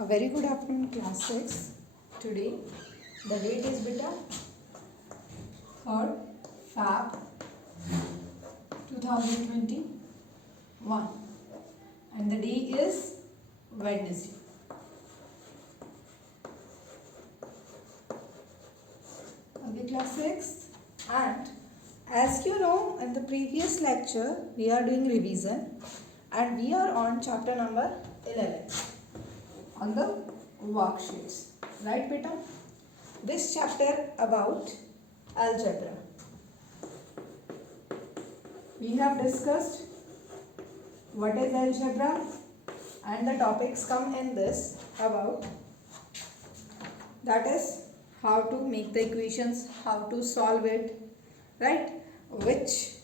A very good afternoon, class 6. Today the date is beta 3rd Feb 2021 and the day is Wednesday. Okay, class 6, and as you know, in the previous lecture we are doing revision and we are on chapter number 11 on the worksheets, right beta? This chapter about algebra. We have discussed what is algebra and the topics come in this about, that is how to make the equations, how to solve it, right? Which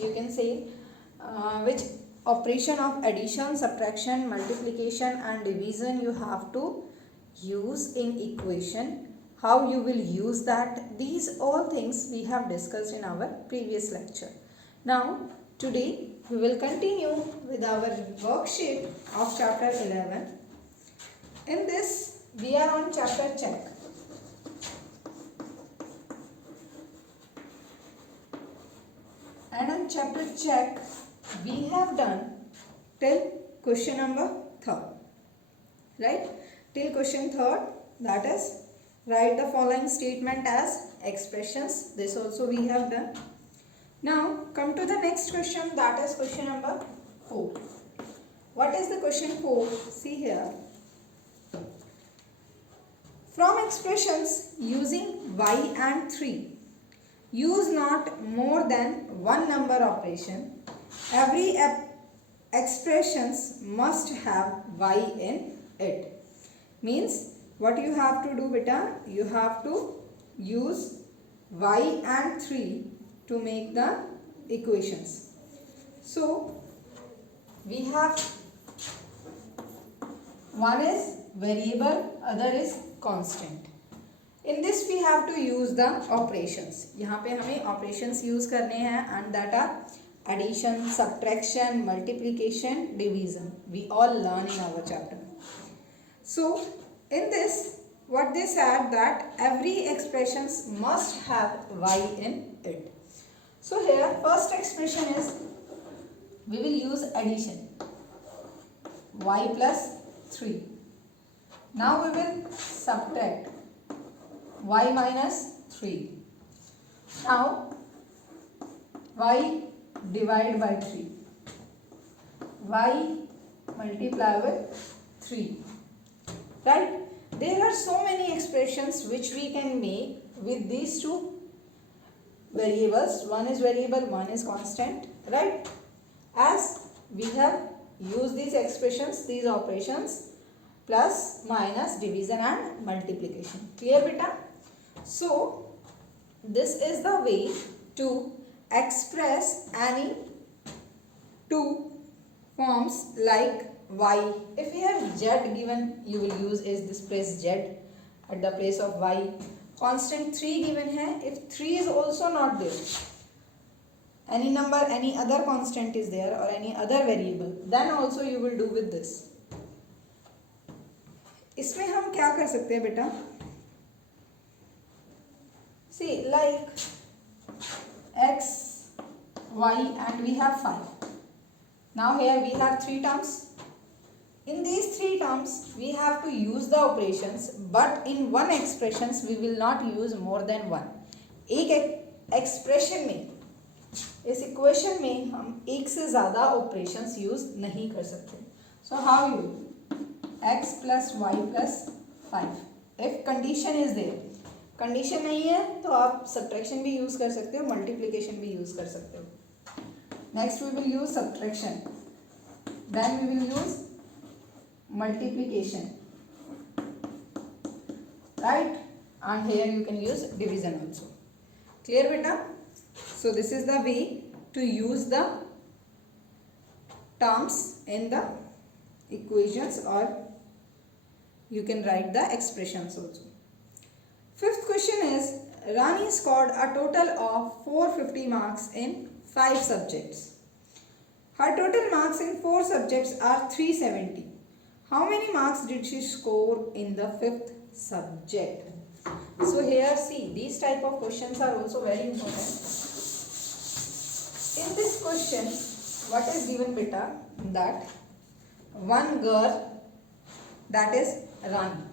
you can say which operation of addition, subtraction, multiplication and division you have to use in equation, how you will use that, these all things we have discussed in our previous lecture. Now today we will continue with our worksheet of chapter 11. In this we are on chapter check. And on chapter check we have done till question number 3rd, right? Till question 3rd, that is write the following statement as expressions. This also we have done. Now come to the next question, that is question number 4. What is the question 4? See here. From expressions using y and 3, use not more than one number operation. Every expressions must have y in it. Means what you have to do beta, you have to use y and 3 to make the equations. So we have one is variable, other is constant. In this we have to use the operations. यहाँ पे हमें operations use करने हैं and that are addition, subtraction, multiplication, division. We all learn in our chapter. So in this what they said that every expressions must have y in it. So here first expression is we will use addition, y plus 3. Now we will subtract y minus 3. Now y divide by 3. Y multiply with 3. Right? There are so many expressions which we can make with these two variables. One is variable, one is constant. Right? As we have used these expressions, these operations, plus, minus, division and multiplication. Clear beta? So this is the way to express any two forms like y. If we have z given, you will use is this place z at the place of y. Constant 3 given hai. If 3 is also not there, any number, any other constant is there or any other variable, then also you will do with this. इसमें हम क्या कर सकते हैं बेटा? See, like x, y and we have 5. Now here we have 3 terms. In these 3 terms we have to use the operations, but in one expressions we will not use more than one. एक expression में, इस equation में हम एक से ज़्यादा operations use नहीं कर सकते. So how you? x plus y plus 5. If condition is there, condition नहीं है तो आप subtraction भी use कर सकते हो, multiplication भी use कर सकते हो. Next we will use subtraction, then we will use multiplication, right? And here you can use division also. Clear beta? So this is the way to use the terms in the equations, or you can write the expressions also. Fifth question is, Rani scored a total of 450 marks in 5 subjects. Her total marks in 4 subjects are 370. How many marks did she score in the fifth subject? So here see, these type of questions are also very important. In this question, what is given beta? That one girl, that is Rani,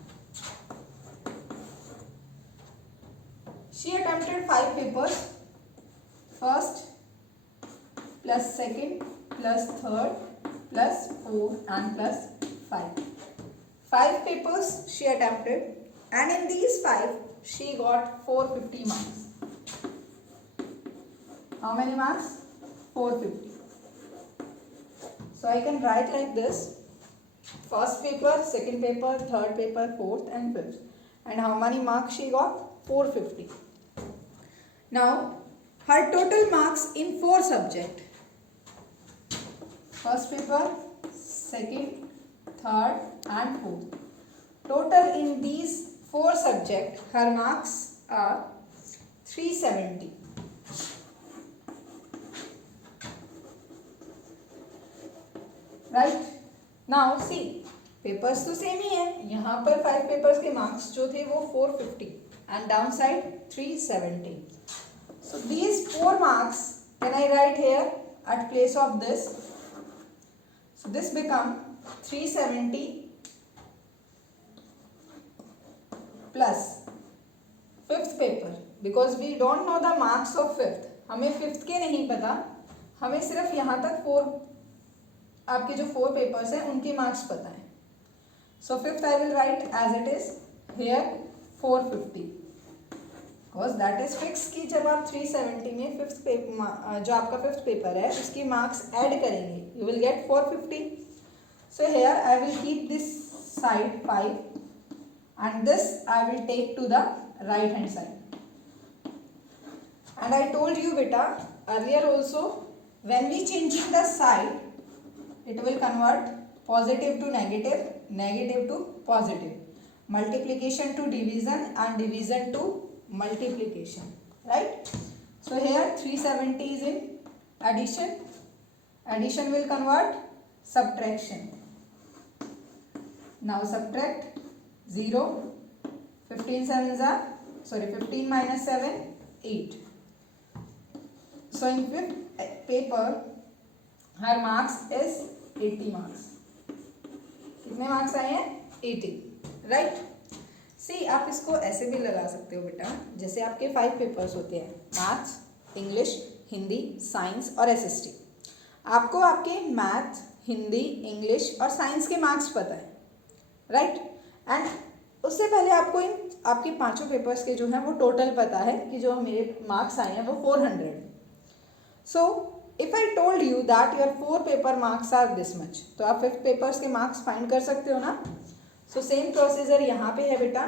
she attempted 5 papers, first plus second plus third plus fourth and plus 5. 5 papers she attempted, and in these 5 she got 450 marks. How many marks? 450. So I can write like this: first paper, second paper, third paper, fourth and fifth. And how many marks she got? 450. Now her total marks in 4 subjects. First paper, second, third and fourth. Total in these 4 subjects, her marks are 370. Right now see, papers तो same ही है. यहाँ पर 5 papers के marks जो थे वो 450 and down side 370. So these 4 marks can I write here at place of this. So this become 370 plus fifth paper, because we don't know the marks of fifth. हमें fifth के नहीं पता, हमें सिर्फ यहाँ तक 4 आपके जो 4 पेपर्स हैं उनके मार्क्स पता है. So fifth I will write as it is here 450, because that is fix कि जब आप 370 में फिफ्थ पेपर जो आपका फिफ्थ पेपर है उसके मार्क्स ऐड करेंगे you will get 450. So here I will keep this side 5 and this I will take to the right hand side. And I told you beta earlier also, when we changing the side it will convert positive to negative, negative to positive, multiplication to division and division to multiplication, right? So here 370 is in addition, addition will convert subtraction. Now subtract 0, 15 sevens are, sorry 15 minus 7, 8. So in fifth paper her marks is 80 marks. कितने marks आए हैं? 80, right. सी आप इसको ऐसे भी लगा सकते हो बेटा, जैसे आपके 5 पेपर्स होते हैं, मैथ्स, इंग्लिश, हिंदी, साइंस और एसएसटी. आपको आपके मैथ, हिंदी, इंग्लिश और साइंस के मार्क्स पता है, राइट. एंड उससे पहले आपको इन आपके 5 पेपर्स के जो हैं वो टोटल पता है कि जो मेरे मार्क्स आए हैं वो 400. So if I told you that your 4 paper marks are this much, तो आप 5 पेपर्स के मार्क्स फाइंड कर सकते हो ना. सो सेम प्रोसीजर यहाँ पे है बेटा.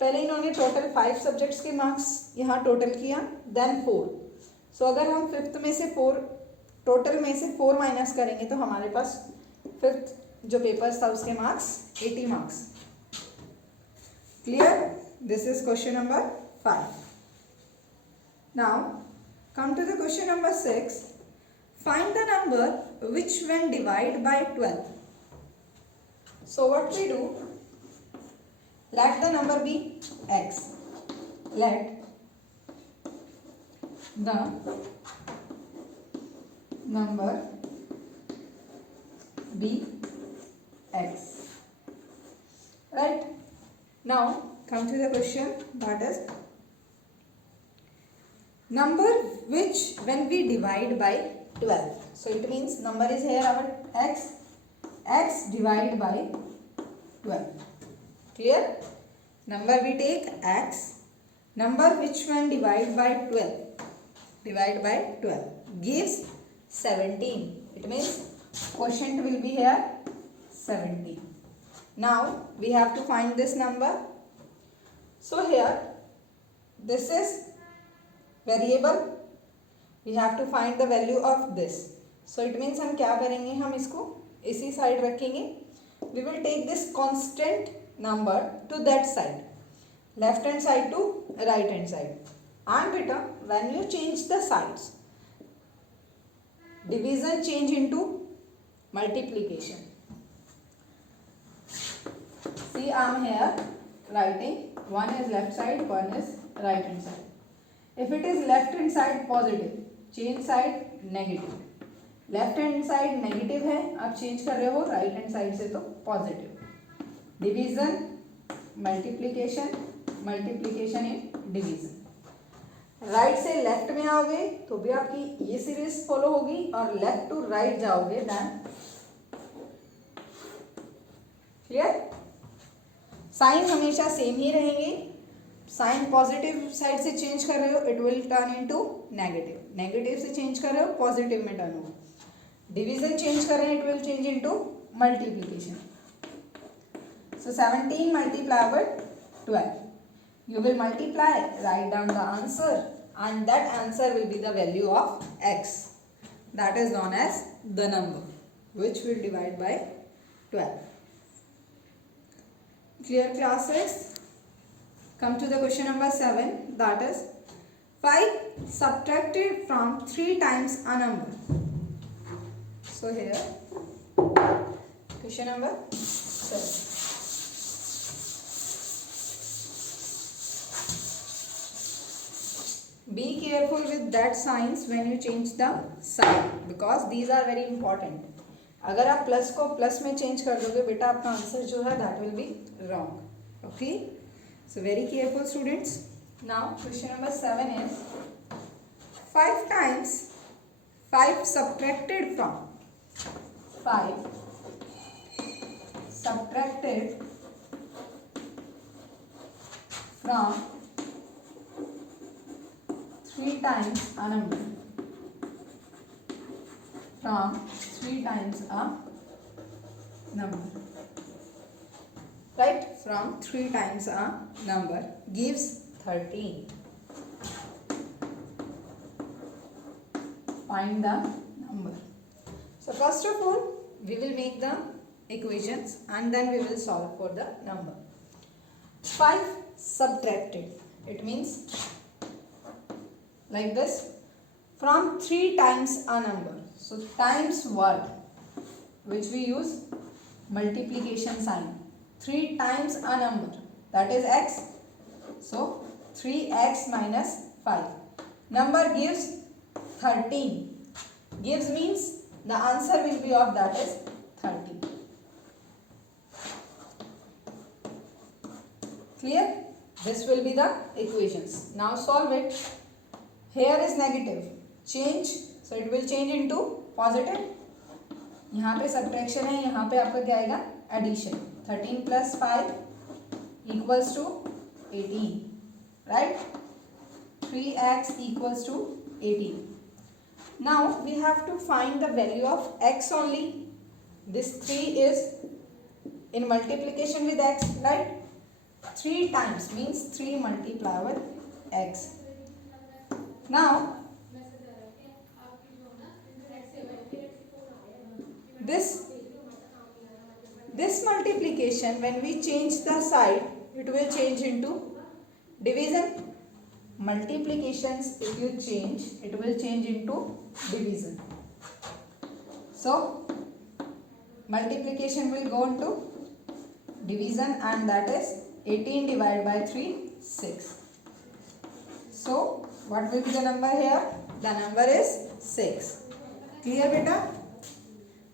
पहले इन्होंने टोटल 5 सब्जेक्ट्स के मार्क्स यहाँ टोटल किया, देन 4. सो अगर हम फिफ्थ में से 4 टोटल में से 4 माइनस करेंगे तो हमारे पास फिफ्थ जो पेपर्स था उसके marks 80 marks. Clear? This is question number 5. Now come to the question number 6. Find the number which when divided by 12. So what we do? Let the number be x. Let the number be x. Right? Now come to the question, that is number which when we divide by 12. So it means number is here our x, x divided by 12. Clear? Number we take x, number which when divide by 12, divide by 12 gives 17. It means quotient will be here 17. Now we have to find this number. So here this is variable, we have to find the value of this. So it means हम क्या करेंगे, हम इसको इसी side रखेंगे. We will take this constant number to that side, left hand side to right hand side. And beta when you change the sides, division change into multiplication. See, I am here writing, one is left side, one is right hand side. If it is left hand side positive, change side negative. Left hand side negative है, आप change कर रहे हो right hand side से तो positive. Division, multiplication, multiplication in division. Right से left में आओगे तो भी आपकी ये सीरीज फॉलो होगी, और लेफ्ट टू राइट जाओगे देन. क्लियर? साइन हमेशा सेम ही रहेंगे. साइन पॉजिटिव साइड से चेंज कर रहे हो, it will turn into negative. Negative से चेंज कर रहे हो, पॉजिटिव में टर्न होगा. डिवीजन चेंज कर रहे हैं, it will change into multiplication. So 17 multiply by 12. You will multiply, write down the answer, and that answer will be the value of x. That is known as the number which will divide by 12. Clear, classes? Come to the question number 7, that is 5 subtracted from 3 times a number. So here question number 7. Be careful with that signs when you change the sign, because these are very important. अगर आप plus को plus में change कर दोगे बेटा, आपका answer जो है that will be wrong. Okay, so very careful students. Now question number 7 is 5 times 5 subtracted from 5 subtracted from 3 times a number. From 3 times a number. Right? From 3 times a number gives 13. Find the number. So first of all, we will make the equations and then we will solve for the number. 5 subtracted. It means like this, from 3 times a number. So times what? Which we use multiplication sign. 3 times a number, that is x. So 3x minus 5. Number gives 13. Gives means the answer will be of that is 30. Clear? This will be the equations. Now solve it. Here is negative. Change. So it will change into positive. यहाँ पे subtraction है, यहाँ पे आपका क्या आएगा? Addition. 13 plus 5 equals to 18. Right? 3x equals to 18. Now we have to find the value of x only. This 3 is in multiplication with x, right? 3 times means 3 multiplied with x. Now this multiplication, when we change the side, it will change into division. Multiplications, if you change, it will change into division. So multiplication will go into division, and that is 18 divided by 3, 6. So what will be the number here? The number is 6. Clear beta?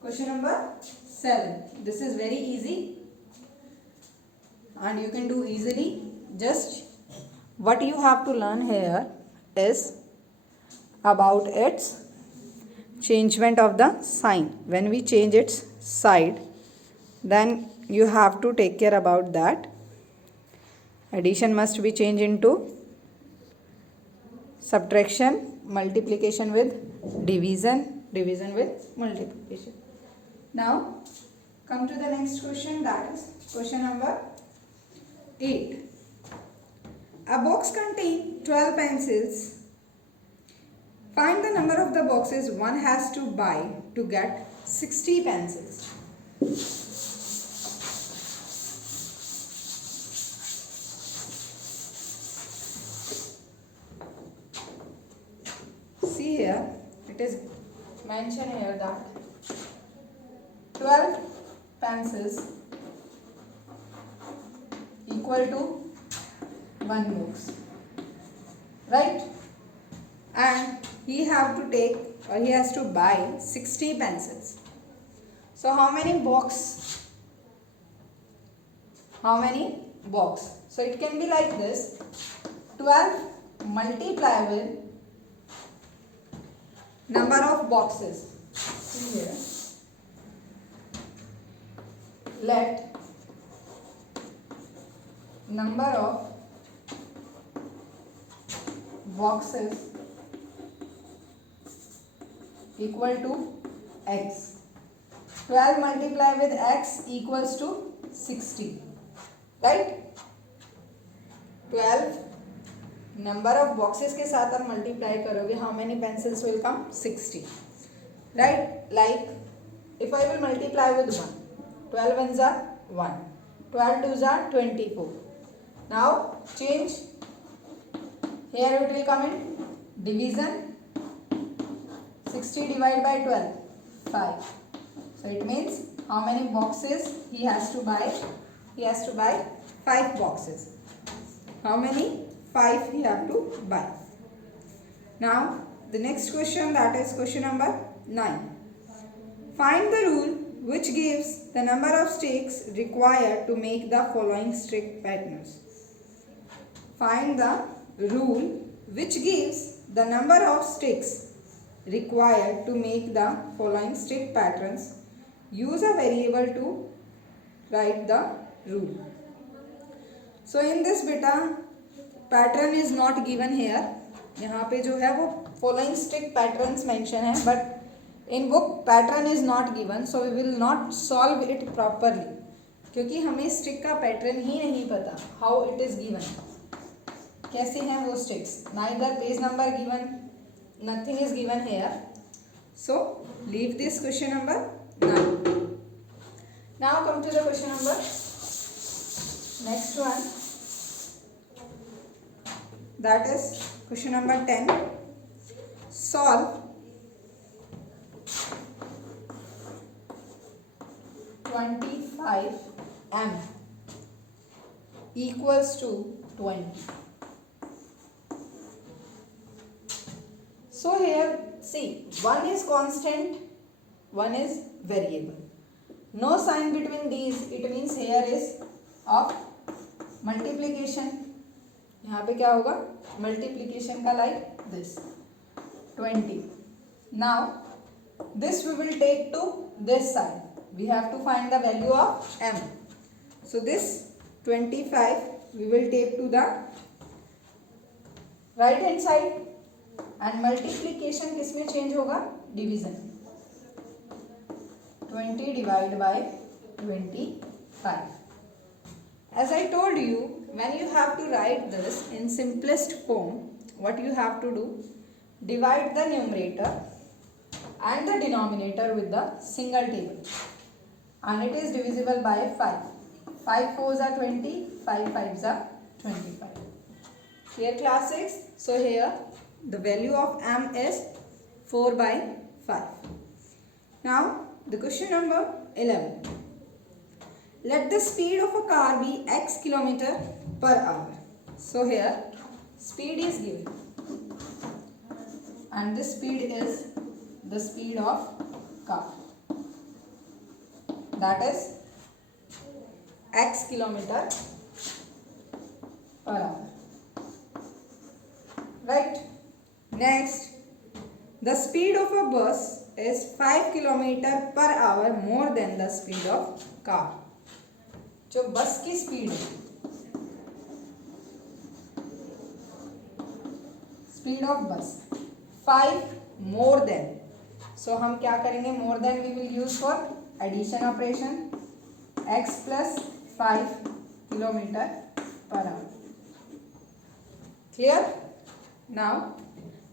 Question number 7. This is very easy and you can do easily. Just what you have to learn here is about its changement of the sign. When we change its side, then you have to take care about that. Addition must be changed into subtraction, multiplication with division, division with multiplication. Now come to the next question, that is question number 8. A box contains 12 pencils. Find the number of the boxes one has to buy to get 60 pencils. See here, it is mentioned here that 12 pencils equal to 1 box, right? And he have to take, or he has to buy 60 pencils. So how many box? How many box? So it can be like this: 12 multiply with number of boxes. See here. Let number of boxes equal to x. 12 multiply with x equals to 60, right? 12 number of boxes के साथ आप multiply करोगे, how many pencils will come? 60, right? Like if I will multiply with 1, 12 ones are 1, 12 twos are 24. Now change, here it will come in division. 60 divided by 12, 5. So it means how many boxes he has to buy? He has to buy 5 boxes. How many? 5 he have to buy. Now the next question, that is question number 9. Find the rule which gives the number of sticks required to make the following stick patterns. Find the rule which gives the number of sticks required to make the following stick patterns. Use a variable to write the rule. So in this beta, pattern is not given here. यहाँ पे जो है वो following stick patterns mention है, but in book pattern is not given, so we will not solve it properly, क्योंकि हमें stick का pattern ही नहीं पता how it is given, कैसे हैं वो sticks. Neither page number given, nothing is given here. So leave this question number 9. Now come to the question number next one. That is question number 10. Solve 25m equals to 20. So here see, one is constant, one is variable. No sign between these, it means here is of multiplication. यहाँ पे क्या होगा? Multiplication का like this 20. Now this we will take to this side. We have to find the value of m. So this 25 we will take to the right hand side, and multiplication किस में change होगा? Division. 20 divided by 25. As I told you, when you have to write this in simplest form, what you have to do? Divide the numerator and the denominator with the single table, and it is divisible by 5. 5 4s are 20, 5 5s are 25. Clear class 6? So here the value of m is 4 by 5. Now the question number 11. Let the speed of a car be x kilometer per hour. So here speed is given, and this speed is the speed of car, that is x kilometer per hour, right? Next, the speed of a bus is 5 km per hour more than the speed of car. जो बस की speed है, speed of बस 5 more than, सो हम क्या करेंगे? More than we will use for addition operation, x plus 5 kilometre per hour. Clear? Now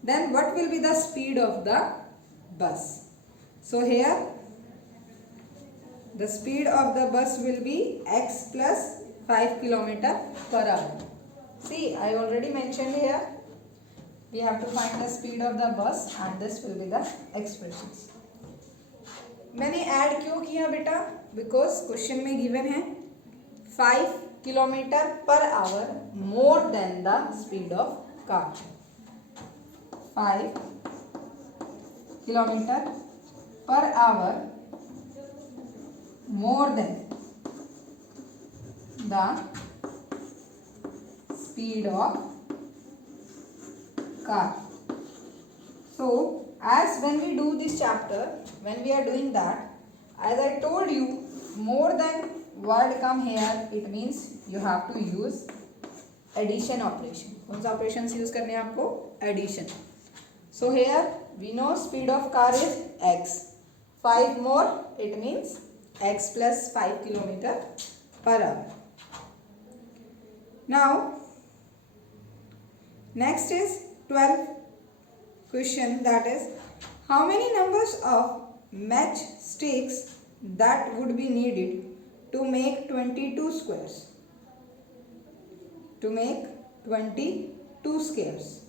then what will be the speed of the bus? So here the speed of the bus will be x plus 5 km per hour. See, I already mentioned here, we have to find the speed of the bus and this will be the expressions. मैंने add क्यों किया बेटा? Because question में given है 5 km/h more than the speed of car. 5 km/h more than the speed of car. So as when we do this chapter, when we are doing that, as I told you, more than word come here, it means you have to use addition operation. कौन सा operations use करने हैं आपको? Addition. So here we know speed of car is x. 5 more, it means x plus 5 km/h. Now next is 12th question, that is how many numbers of matchsticks that would be needed to make 22 squares? To make 22 squares.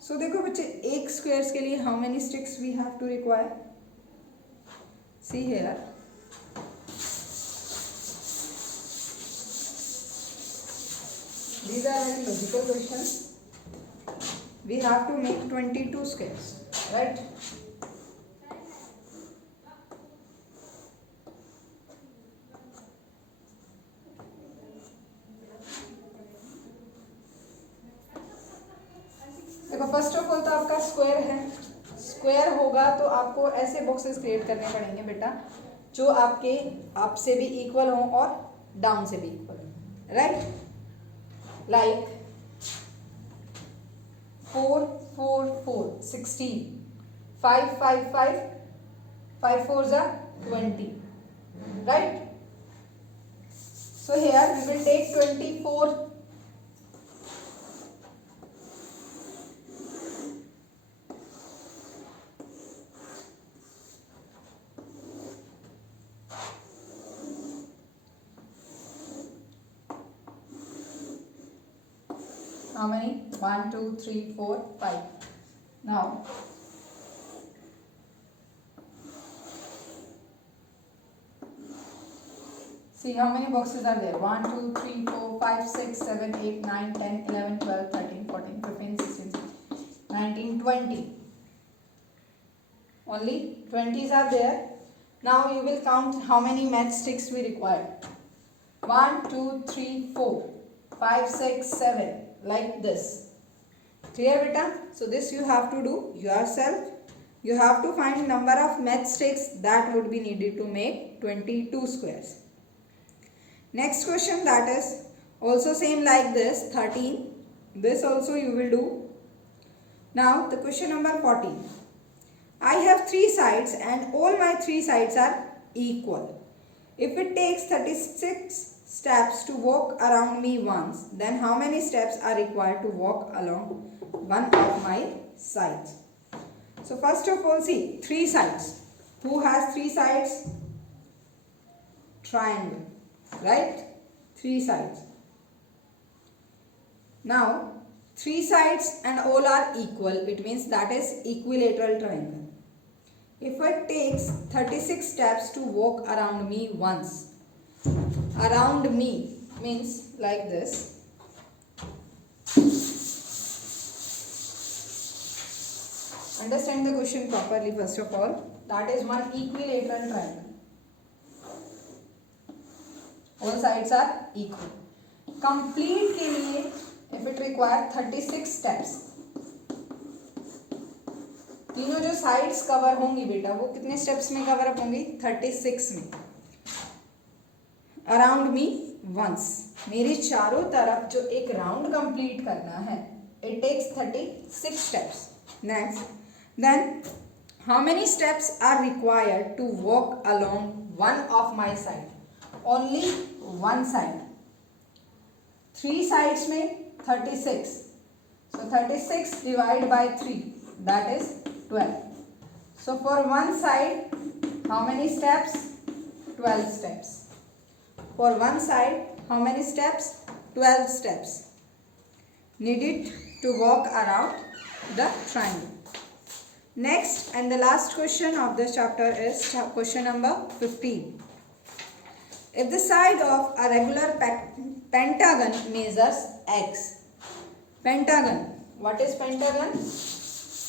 So देखो बच्चे, एक squares के लिए how many sticks we have to require? See here. These are very logical questions. We have to make 22 squares, right? देखो first of all तो आपका square है. Square होगा तो आपको ऐसे बॉक्सेस क्रिएट करने पड़ेंगे बेटा जो आपसे भी इक्वल हो और डाउन से भी इक्वल हो, right? Like 4 4 4 16, 5 5 5 5 4s are 20, right? So here we will take 24. How many? 1 2 3 4 5. Now see how many boxes are there. 1 2 3 4 5 6 7 8 9 10 11 12 13 14 15 16 19 20. Only 20s are there. Now you will count how many matchsticks we require. 1 2 3 4 5 6 7, like this. Clear beta? So this you have to do yourself. You have to find number of matchsticks that would be needed to make 22 squares. Next question, that is also same like this, 13. This also you will do. Now the question number 14. I have 3 sides and all my 3 sides are equal. If it takes 36 steps to walk around me once, then how many steps are required to walk along one of my sides? So first of all, see 3 sides. Who has 3 sides? Triangle, right? 3 sides. Now 3 sides and all are equal. It means that is equilateral triangle. If it takes 36 steps to walk around me once, around me means like this. Understand the question properly first of all. That is one equilateral triangle. All sides are equal. Complete के लिए if it require 36 steps, तीनों जो sides cover होंगी बेटा वो कितने steps में cover up होंगी? 36 में. अराउंड मी वंस, मेरे चारों तरफ जो एक राउंड कंप्लीट करना है, it takes 36 steps. Next, then how many steps are required to walk along one of my side? Only one side. 3 sides में 36. So 36 divided by 3, that is 12. So for one side, how many steps? 12 steps. For one side, how many steps? 12 steps needed to walk around the triangle. Next and the last question of this chapter is question number 15. If the side of a regular pentagon measures x. Pentagon. What is pentagon?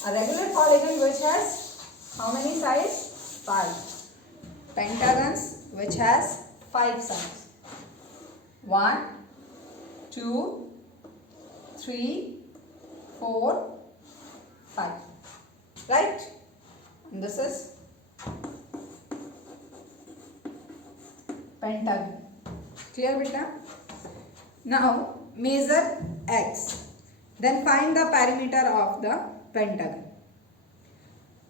A regular polygon which has how many sides? 5. Pentagons which has 5 sides. 1, 2, 3, 4, 5. Right? And this is pentagon. Clear, beta? Now measure x. Then find the perimeter of the pentagon.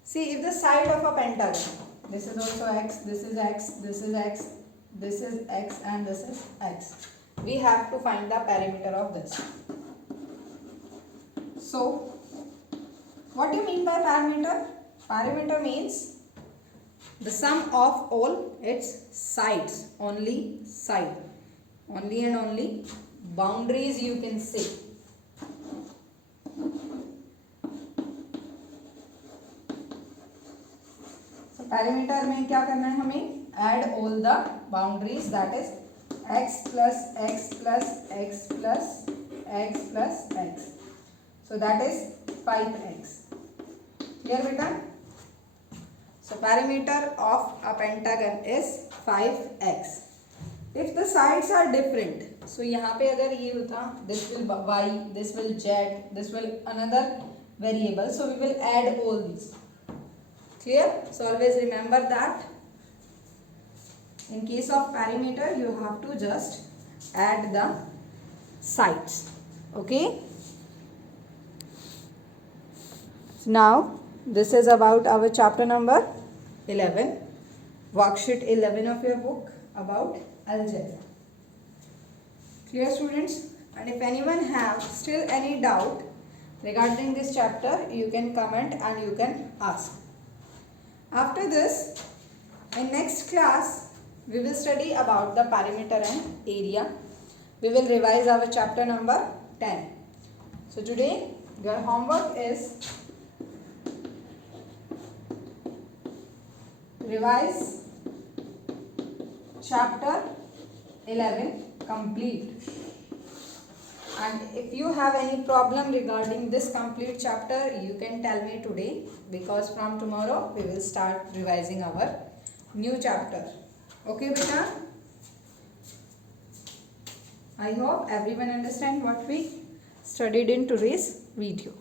See, if the side of a pentagon, this is also x, this is x, this is x, this is x, and this is x. We have to find the perimeter of this. So, what do you mean by perimeter? Perimeter means the sum of all its sides, only side, only and only boundaries you can say. So perimeter में क्या करना है हमें? Add all the boundaries, that is x plus x plus x plus x plus x. So that is 5x. Clear, beta? So perimeter of a pentagon is 5x. If the sides are different, so यहाँ पे अगर ये होता, this will y, this will z, this will another variable, so we will add all these. Clear? So always remember that in case of perimeter you have to just add the sides. Okay? So now this is about our chapter number 11, worksheet 11 of your book about algebra. Clear, students? And if anyone have still any doubt regarding this chapter, you can comment and you can ask. After this, in next class, we will study about the perimeter and area. We will revise our chapter number 10. So today, your homework is revise chapter 11 complete. And if you have any problem regarding this complete chapter, you can tell me today, because from tomorrow we will start revising our new chapter. Okay, beta? I hope everyone understand what we studied in today's video.